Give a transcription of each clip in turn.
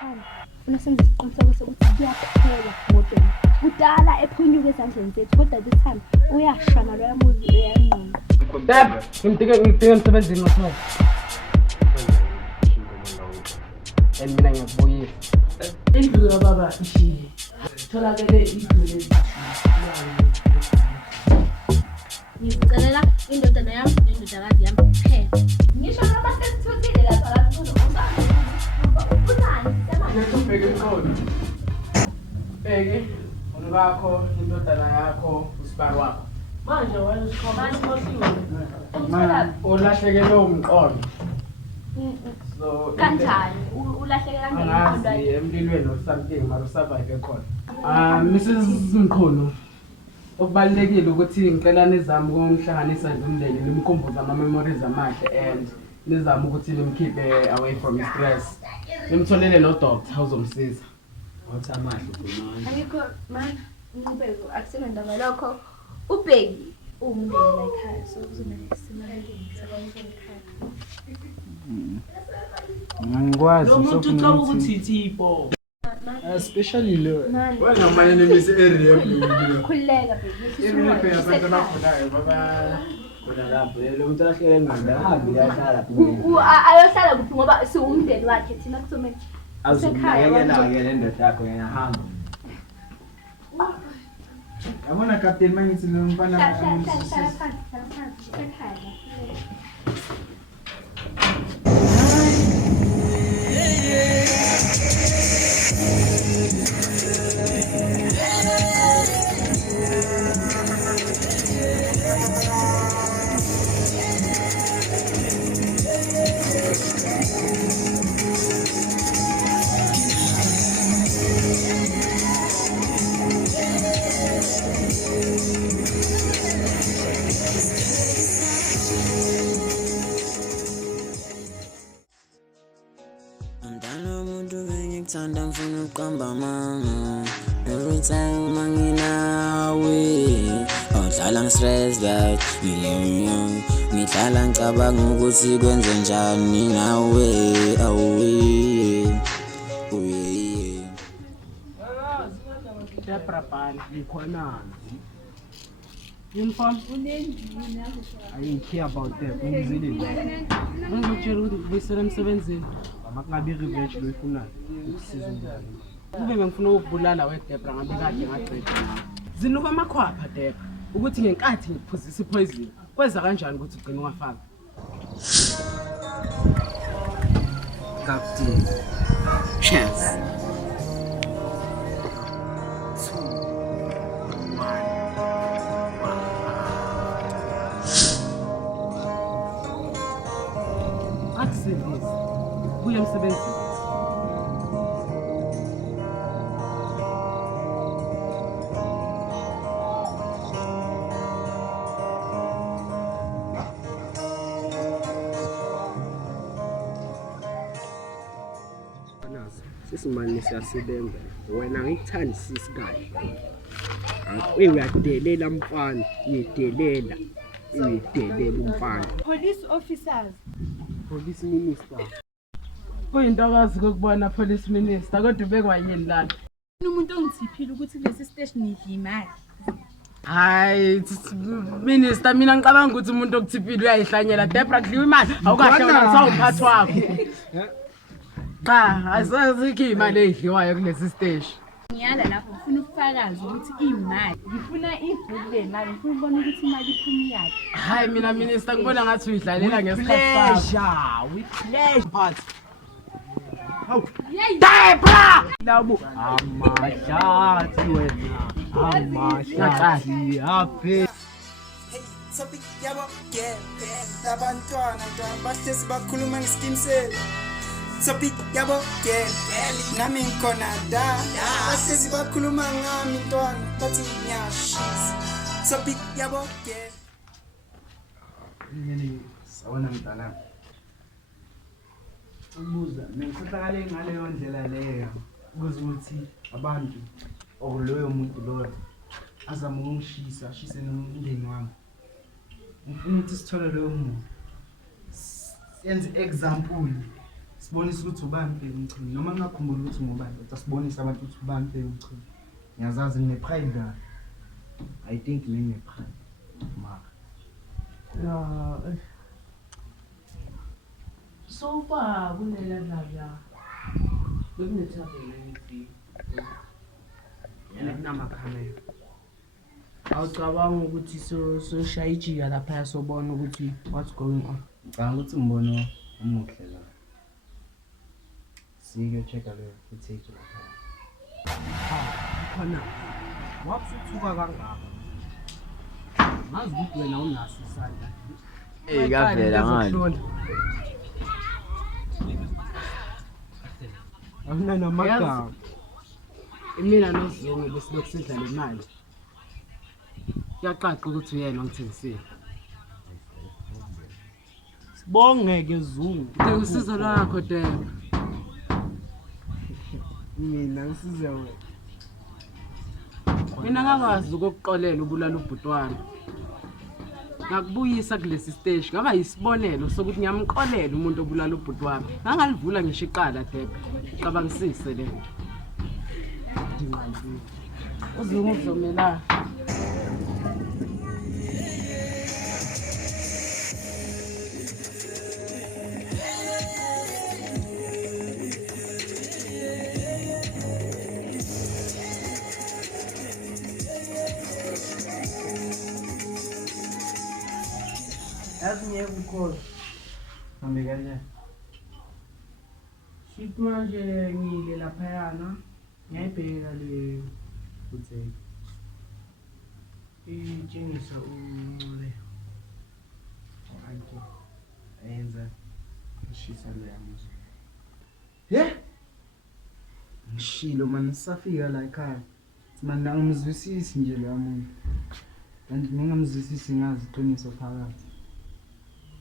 Thana, unesenza isiqiniseko sokuthi kuyaphela ngobheki. Kudala ephunyuka ezandleni zethu, kodwa this time uyashana loya movie uyanquma. Dad, ngimdinga emsebenzini ngothona. And mina ngiyakubuyisa. Indlu kababa ishiye. Tholakele indlu lezi. Ngizicelela indodana yami nendodakazi yami kuphela. Ngisho noma sesithuthile lapha lapho uzokuzana. Ubheke inkolo. Bheke umkakho, indodana yakho, usibari wakho. Manje wayesikhoma isikhosiwe. Ulahlekelwe umqondo. So Kanjani? Ulahleke kanjani umqondo angazi emlilweni or something mara usurvive khona. Mrs Mkhulu, okubalekile ukuthi ngicela nizame ukumhlanganisa nomndeni nimkhumbuza ama-memories amahle and nizame ukuthi nimkhiphe away from stress. Nimtholele no doctor uzomsiza. Wathi amahle ukhuluma. Ayikho man, ngibheke akusena ndaba lokho. Ubheki umndeni la ekhaya so kuzomela simaleleni sakwazi ekhaya. Ngikwazi Lo muntu ucaba ukuthi ithipho. especially lo Wena manje nemisi area Khuleka bheki. Irephe yabantu abagulayo baba khona lapho lo muntu alahlele ngqondo ahambe uyahlala Ayohlala kuphi ngoba siwumndeni wakhe thina kuzomela azokunakekela-ke le ndoda yakho yena hamba yabona kapteni mangithi lo mfana hlala phansi ekhaya. Ngithanda ngifuna uqamba mama every time manginawe awudlala ngistress that ngihlala ngicabanga ukuthi kwenze njani nawe Debra Bali ikhonana. Uniform I don't care about that ngizile ngikutshela ukuthi ubuyisela emsebenzini. makungabi revenge lo ifunayo ukusiza umntwana Kube ngifuna ukubulala weDebra ngabe kade ngaqeda nawe. Zinuka amakhwapha Debra ukuthi ngenkathi ngiphuzisa ipoison. Kwenza kanjani ukuthi ugcine ungafaka? Captain Chance. Axelis. Buya emsebenzini. sesimane siyasebenza wena ngikuthandisisi kahle uyadelela mfana uyedelela umfana Police officers. police minister Kuyinto akazi ukubona police minister kodwa ubekwayini lana. Umuntu ongithiphile ukuthi lesi station idla imali. Hayi minister mina ngicabanga ukuthi umuntu okuthiphile uyayihlanyela Debra kudliwa imali awukahle wena sawumphathi wakho. Cha asazi imali edliwayo kulesi station. Ngiyala lapho ngifuna ubufakazi ukuthi imali. Ngifuna ibhuku lemali, ngifuna ukubona ukuthi imali iphuma yakhe. Hayi mina minister ngibona ngathi uyidlalela ngesikhathi sakho. with pleasure but Debra! labo amashati wena amashati aphe Topic yabo abantwana bahlezi bakhuluma ngesikiniselo Topic yabo nami ngikhona da bahlezi bakhuluma ngami ntwana bathi ngiyashisa Topic yabo yini sawona mntana ubuza ngikhohlakale ngaleyo ndlela leyo ukuze ukuthi abantu okuloyo muntu lo azama ukungishisa ashise nomndeni wami ngifuna ukuthi sithole loyo muntu senze example Sibonise ukuthi ubani Bheki Mchunu. Noma ngingakhumbuli ukuthi ngubani, kodwa sibonise abantu ukuthi ubani Bheki Mchunu. Ngiyazazi ngine-pride la. I think le ngine-pride. Mara. Ya, so far kulela ndaba bekunethaveni engithi kunamakhamera. Awucabanga ukuthi soshaya ijika lapha sobona ukuthi what's going on? Ngicabanga ukuthi umbono omuhle la. Sike check le footage lapha. Khona wapsuthuka kangaka. Ngazi ukuthi wena unaso isandla. Kavela ngani. Akunanamagama. Mina noZungu besilokhu sidla le mali. Kuyacaca ukuthi uyena ongithengisile. Sibongeke Zungu. Usizo lakho Debe. Mina ngisize wena. Mina ngakazi ukuxolela ubulala ubhuti wami. Ngakubuyisa kulesi stage ngaba yisibonelo sokuthi ngiyamxolela umuntu obulala ubhuti wami. Ngangalivula ngisho iqala Debe. Cabangisise le. Ndinqandile. Uzungu uzomela. Ngeke ukhoze. Hambe kanjani? Shithi manje ngile laphayana. Ngiyayibheka le Footage. itshengisa uncole. Anke. Ayenza ngishisa le yamuzo. Ngishilo man safika la ekhaya. Manje angimzwisisi nje lo muntu. Kanti ngingamzwisisi ngazi iqiniso phakathi.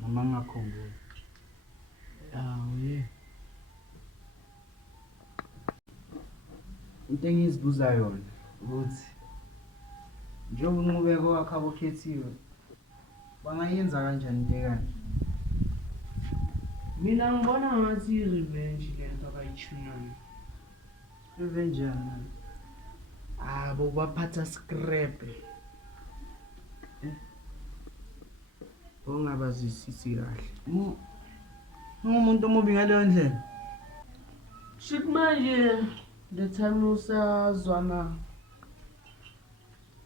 Noma ngakhumbula. Ye. Into engizibuza yona ukuthi njengoba unqubeko wakhe abokhethiwe bangayenza kanjani into ekanje? Mina ngibona ngathi i-revenge lento abayithunana. Revenge yana. Abo baphatha scrap. Ongabazisisi kahle. Umuntu omubi ngaleyo ndlela. Shit manje the time usazwana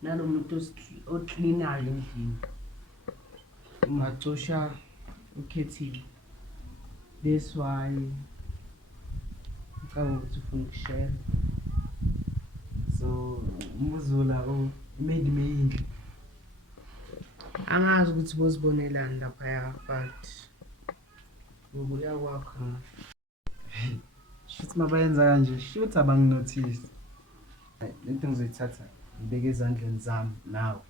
nalomuntu ocleanayo endlini. Ungacosha ukhethiwe. That's why ngicabanga ukuthi ufuna ukushare. So umuzula made me indle. Angazi ukuthi bozibonelani lapha but ubuya kwakho. Shoot mabayenza kanje, shoot abanginotice. Lento ngizoyithatha ngibeke ezandleni zami nawe.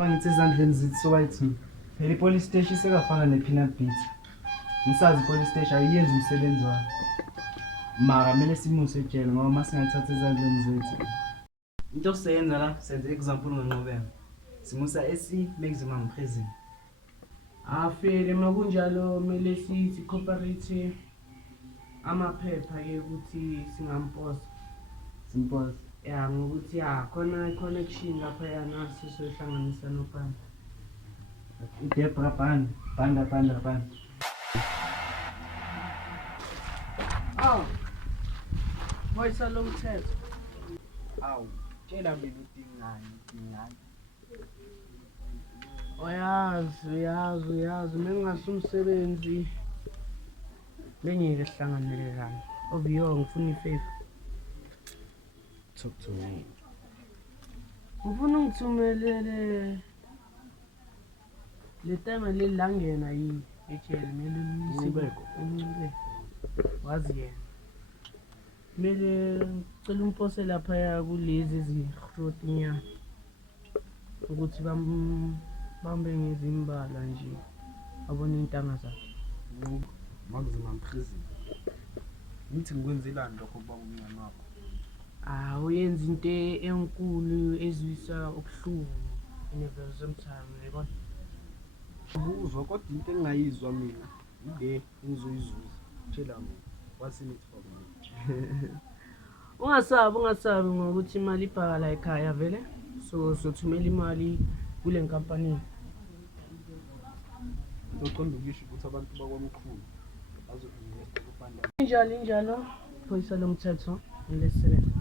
Ngithi ezandleni zithi sobayithu. Phela ipolice station sekafana nepeanut butter. Ngisazi ipolice station ayiyenzi umsebenzi wayo. Mara kumele simuse ejele ngoba masingayithatha ezandleni zethu. Into siyenza la, senze example ngenqobela. Simusa maximum prison. Afele makunjalo mele sithi cooperate amaphepha ke ukuthi singamposa. Simple. Ya ngokuthi khona connection lapha yana sisohlanganisa noPanda. Idebra Panda. Wayisalo umthetho. Awu, tshela mina udingani. Uyazi mengasumsebenzi bengeke sihlanganelelana. Obiyo ngifuna ifavor. Talk to me. Ngifuna ungithumelele le tema lelangena yini ejele mele Uncubeko. Wazi yena. Mele ngicela umpose lapha kulezi ezihrotinya ukuthi bambe ngezimbala nje abone intanga zakhe. Maximum prison. Ngithi ngikwenzilani lokho kuba umngane wakho? Uyenza into enkulu ezwisa ubuhlungu in some time yabona. Ubuzwa kodwa into engayizwa mina ile engizoyizuza. Tshela mina. What's in it for me? Ungasabi ngokuthi imali ibhaka la ekhaya vele. So sothumela imali kule nkampani. Uqonda ukisho ukuthi abantu bakwamkhulu bazoinvesta kubanda. Injalo phoyisa lomthetho ngilesebenza.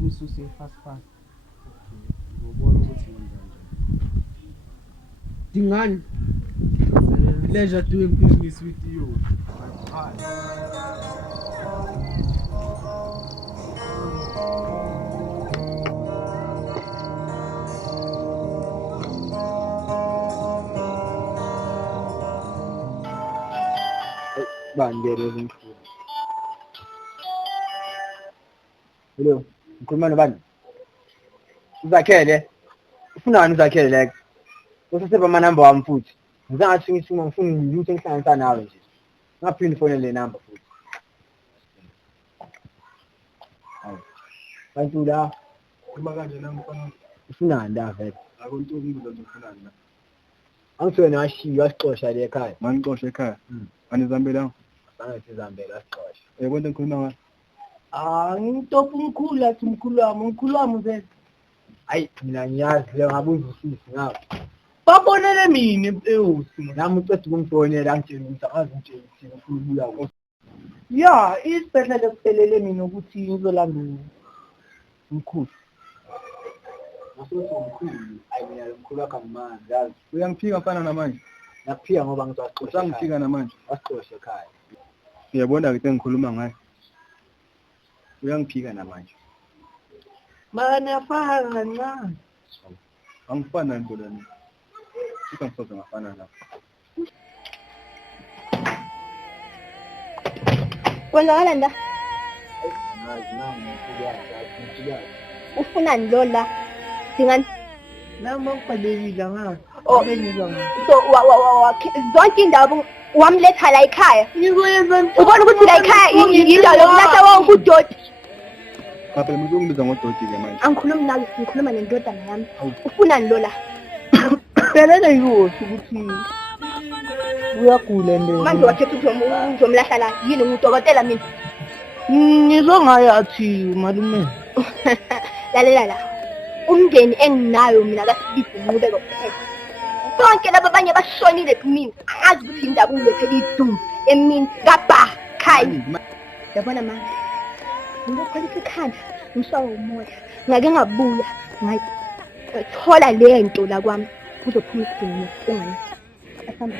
Umsusi fast. Ngobona ukuthi ngenzani. Dingani. Pleasure doing business with you. Hi. Bandere ezinkulu. Hello, ngikhuluma nobani? Uzakhele. Ufunani uzakhele like? Usaseba amanamba wami futhi. Ngizangathi ngifuna ukuthi ngihlanganisa nawe nje. Ngaphinde phone le number futhi. Hayi. Bantu la Uma kanje nami mfana ufunani la vele. akonto ngibuza ufunani la. Angithweni washiya wasixosha le ekhaya. Mangixoshe ekhaya. Anizambela. Sangathi izambela wasixosha. Yabona ngikhuluma ngayo. Ngitopha umkhulu athi umkhulu wami vele. Hayi mina ngiyazi le ngabuzisisi ngawo. Babonele mina empeosi. Nami ucede ukungifonela angitshela ukuthi angazi ngitshela ukuthi ngifuna ukuya. Ya, isibhedlela kuphelele mina ukuthi ngizolanda umkhulu. Ngasuthi umkhulu, ayi mina lo mkhulu wakho angimazi yazi. Uyangiphika mfana namanje. Nakuphika ngoba ngizowaxosha. Usangifika namanje. Wasixosha ekhaya. Uyabona ke sengikhuluma ngayo. Uyangiphika namanje. Mara niyafana kancane. Angifana nantolani. Ukangisoza ngafana lapho. Kwenzakala nda? Angazi nami umkhulu wakho yazi. Ufunani lo la? Dingani? Nami ngibhalekile ngayo. Oh. Benizwa ngayo. So zonke indawo wamletha la ekhaya. Ngikwenza Ubona ukuthi la ekhaya yindawo yokulahla wonke udoti. Phela ngizongibiza ngodoti ke manje. Angikhulumi nawe, ngikhuluma nendodana yami. Ufunani lo la? Pelele yiwosi ukuthi uyagula nje. Manje wakhetha uzomlahla la. Yini ngudokotela mina? Ngizongayathi malume. Lalela la. Umndeni enginayo mina kaSibisi ngubeko kuphela. Bonke laba abanye bashonile kumina. Angazi ukuthi indaba ungilethele idumo emini kabha khai. Yabona manje. Ngikholisa ikhanda, ngishawa umoya. Ngake ngabuya, ngayithola lento la kwami. Kuzophuma isidingo ungani. Asamba.